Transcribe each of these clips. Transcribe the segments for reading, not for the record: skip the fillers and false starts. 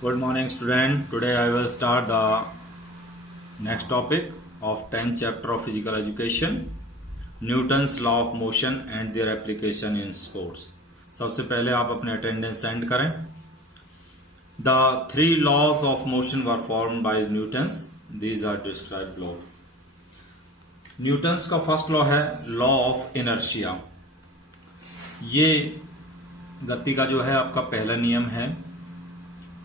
Good morning, student. Today I will start the next topic of 10th chapter of physical education, Newton's law of motion and their application in sports. सबसे पहले आप अपने attendance send करें. The three laws of motion were formed by Newton's. These are described below. Newton's का first law है law of inertia. ये गति का जो है आपका पहला नियम है.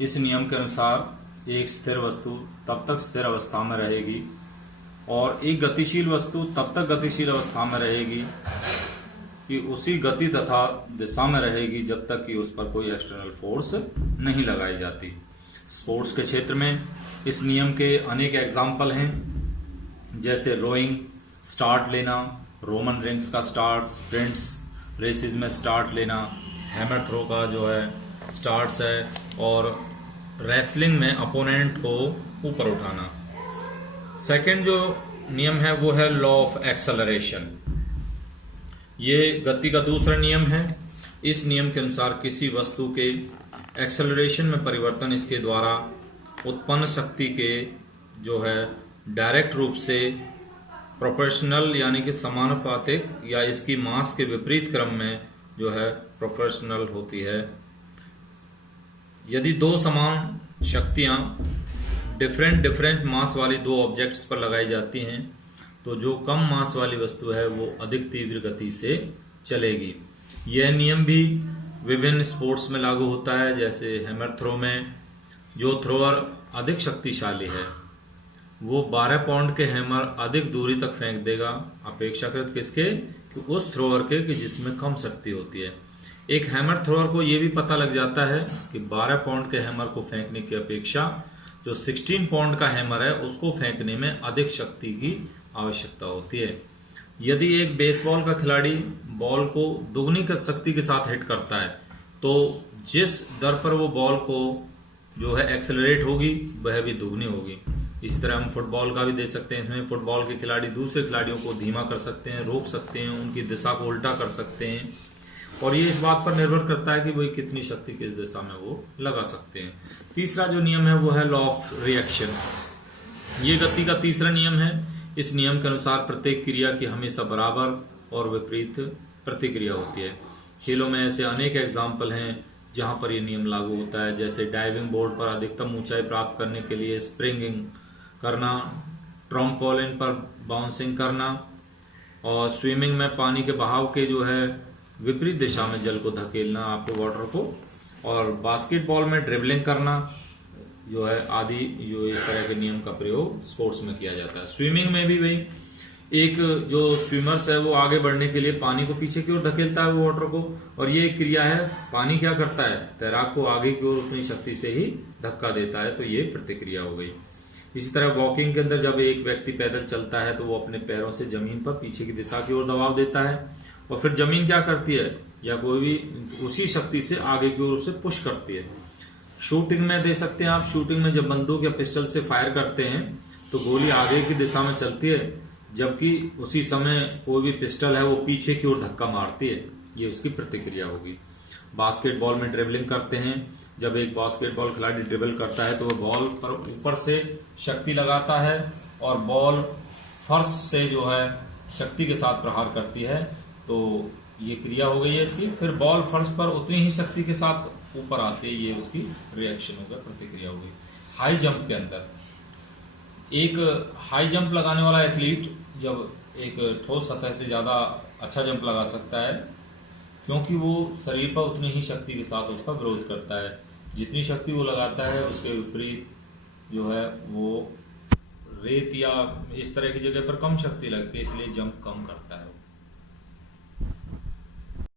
इस नियम के अनुसार एक स्थिर वस्तु तब तक स्थिर अवस्था में रहेगी और एक गतिशील वस्तु तब तक गतिशील अवस्था में रहेगी कि उसी गति तथा दिशा में रहेगी जब तक कि उस पर कोई एक्सटर्नल फोर्स नहीं लगाई जाती. स्पोर्ट्स के क्षेत्र में इस नियम के अनेक एग्जाम्पल हैं, जैसे रोइंग, स्टार्ट लेना, रोमन रिंग्स का स्टार्ट, स्प्रिंट्स रेसेस में स्टार्ट लेना, हैमर थ्रो का जो है स्टार्ट्स है, और रेसलिंग में अपोनेंट को ऊपर उठाना. सेकंड जो नियम है वो है लॉ ऑफ एक्सेलरेशन. ये गति का दूसरा नियम है. इस नियम के अनुसार किसी वस्तु के एक्सेलरेशन में परिवर्तन इसके द्वारा उत्पन्न शक्ति के जो है डायरेक्ट रूप से प्रोपोर्शनल यानी कि समानुपातिक या इसकी मास के विपरीत क्रम में जो है प्रोपोर्शनल होती है. यदि दो समान शक्तियां डिफरेंट मास वाली दो ऑब्जेक्ट्स पर लगाई जाती हैं तो जो कम मास वाली वस्तु है वो अधिक तीव्र गति से चलेगी. यह नियम भी विभिन्न स्पोर्ट्स में लागू होता है. जैसे हैमर थ्रो में जो थ्रोअर अधिक शक्तिशाली है वो 12 पाउंड के हैमर अधिक दूरी तक फेंक देगा अपेक्षाकृत किसके, कि उस थ्रोअर के कि जिसमें कम शक्ति होती है. एक हैमर थ्रोअर को यह भी पता लग जाता है कि 12 पाउंड के हैमर को फेंकने की अपेक्षा जो 16 पाउंड का हैमर है उसको फेंकने में अधिक शक्ति की आवश्यकता होती है. यदि एक बेसबॉल का खिलाड़ी बॉल को दुगनी शक्ति के साथ हिट करता है तो जिस दर पर वो बॉल को जो है एक्सेलरेट होगी वह भी दुगनी होगी. इस तरह हम फुटबॉल का भी दे सकते हैं. इसमें फुटबॉल के खिलाड़ी दूसरे खिलाड़ियों को धीमा कर सकते हैं, रोक सकते हैं, उनकी दिशा को उल्टा कर सकते हैं, और ये इस बात पर निर्भर करता है कि वो कितनी शक्ति किस दिशा में वो लगा सकते हैं. तीसरा जो नियम है वो है लॉ ऑफ रिएक्शन. ये गति का तीसरा नियम है. इस नियम के अनुसार प्रत्येक क्रिया की हमेशा बराबर और विपरीत प्रतिक्रिया होती है. खेलों में ऐसे अनेक एग्जाम्पल हैं जहां पर यह नियम लागू होता है, जैसे डाइविंग बोर्ड पर अधिकतम ऊंचाई प्राप्त करने के लिए स्प्रिंगिंग करना, ट्रम्पोलिन पर बाउंसिंग करना, और स्विमिंग में पानी के बहाव के जो है विपरीत दिशा में जल को धकेलना, आपको वाटर को, और बास्केटबॉल में ड्रिबलिंग करना जो है आदि जो इस तरह के नियम का प्रयोग स्पोर्ट्स में किया जाता है. स्विमिंग में भी वही एक जो स्विमर्स है वो आगे बढ़ने के लिए पानी को पीछे की ओर धकेलता है वो वाटर को, और ये एक क्रिया है. पानी क्या करता है, तैराक को आगे की ओर उतनी शक्ति से ही धक्का देता है, तो ये प्रतिक्रिया हो गई. इसी तरह वॉकिंग के अंदर जब एक व्यक्ति पैदल चलता है तो वो अपने पैरों से जमीन पर पीछे की दिशा की ओर दबाव देता है और फिर जमीन क्या करती है, या कोई भी उसी शक्ति से आगे की ओर उसे पुश करती है. शूटिंग में दे सकते हैं आप. शूटिंग में जब बंदूक या पिस्टल से फायर करते हैं तो गोली आगे की दिशा में चलती है, जबकि उसी समय कोई भी पिस्टल है वो पीछे की ओर धक्का मारती है. ये उसकी प्रतिक्रिया होगी. बास्केटबॉल में ड्रिबलिंग करते हैं. जब एक बास्केटबॉल खिलाड़ी ड्रिबल करता है तो वह बॉल पर ऊपर से शक्ति लगाता है और बॉल फर्श से जो है शक्ति के साथ प्रहार करती है, तो ये क्रिया हो गई है इसकी. फिर बॉल फर्श पर उतनी ही शक्ति के साथ ऊपर आती है, ये उसकी रिएक्शन हो गई, प्रतिक्रिया हो गई. हाई जंप के अंदर एक हाई जंप लगाने वाला एथलीट जब एक ठोस सतह से ज्यादा अच्छा जंप लगा सकता है क्योंकि वो शरीर पर उतनी ही शक्ति के साथ उसका विरोध करता है. जितनी शक्ति वो लगाता है उसके विपरीत जो है वो रेत या इस तरह की जगह पर कम शक्ति लगती है, इसलिए जंप कम करता है.